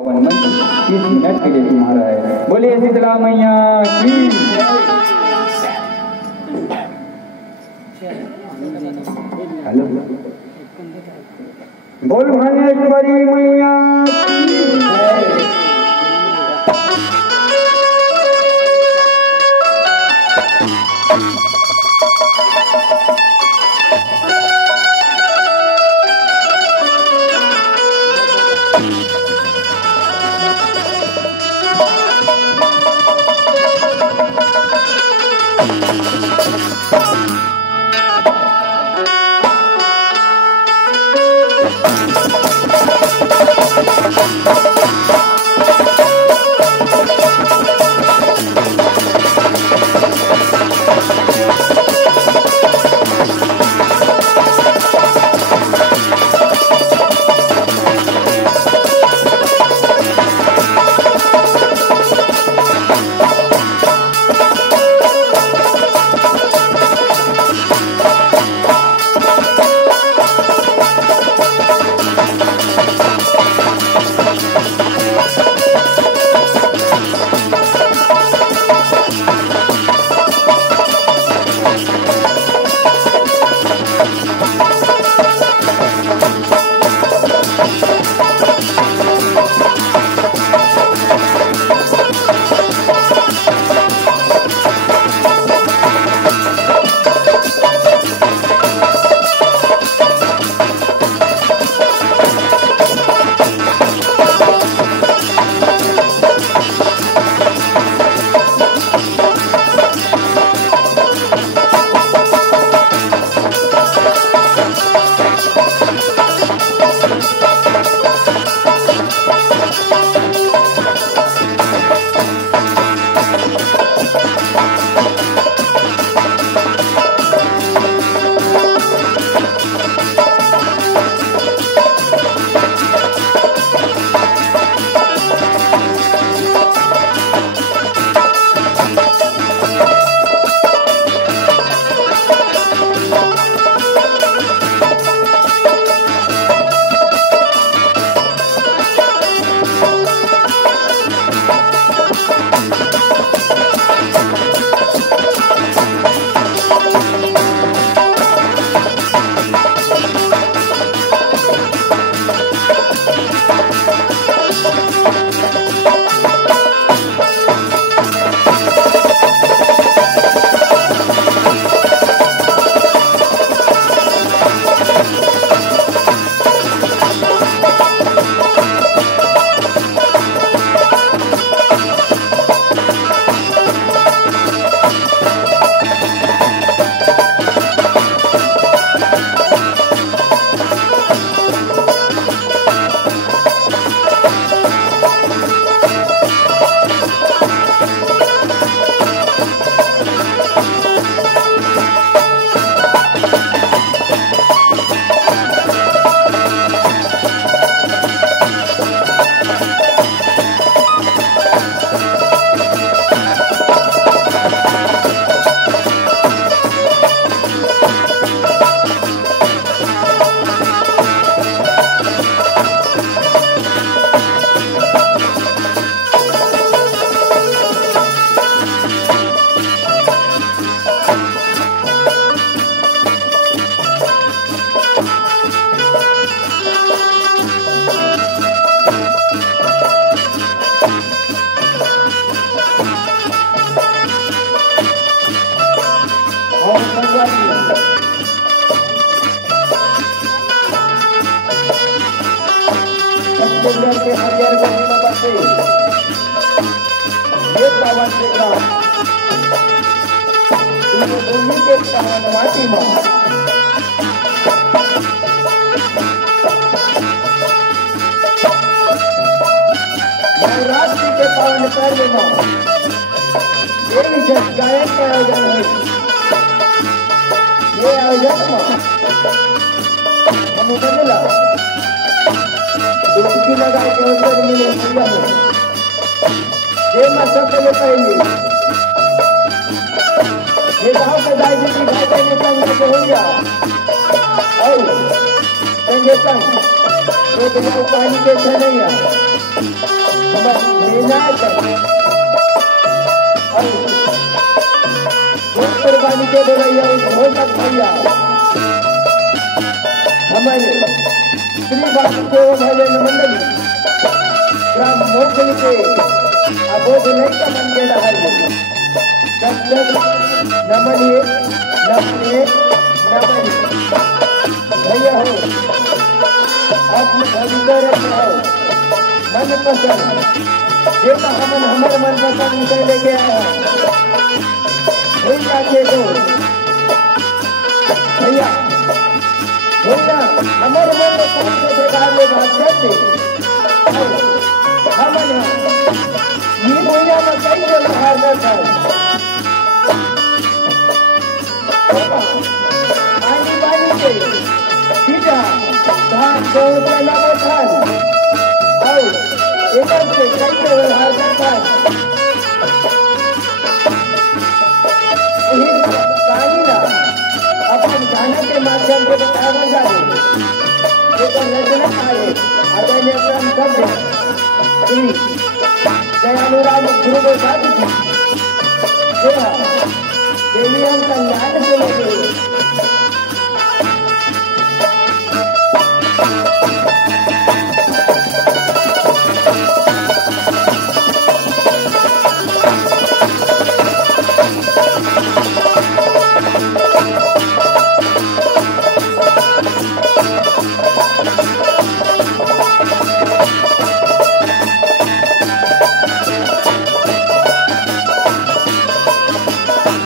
30 मिनट के लिए तुम्हारा है। बोलिए शीतला मैया की। हेलो, बोल भुवनेश्वरी मैया की। के हरियर नंबर से ये पावन के ग्राम भूमि के पावनवासी मां नवरात्रि के पावन पर्व मां ये विशेष गायन का आयोजन है। ये आयोजन मां हम मिला डुबकी लगा के अवसर मिले पूजा में ये मैं सब पहले पहली ये गाँव के दाई जी भाई बहने संग हो गया और संगे संग तो बिना पानी के नहीं विनायक कुर्बानी के दे रही है मोहम्मद भैया हमारे श्री वासुदेव भजन मंडली ग्राम मोखली के अबोध नहीं का मन के डहर नमनिए नमनिए नमनिए भैया हो अपने भविष्य रखना हो मन पसंद देखा हमन हमारे मन पसंद उसे लेके आया भैया के दो भैया भैया हमारे मन में कौन से प्रकार में बात करते हमन ये भैया में कई जगह हारना था आनी बानी के सीधा धान गौ चना धान और एकदम से कई जगह हारना था कहानी ना अपन गाना के माध्यम से बताया जाए एक रचना आए अदय क्रम कर श्री दयानुराग गुरु गोसाई जी देवी हम कल्याण से लगे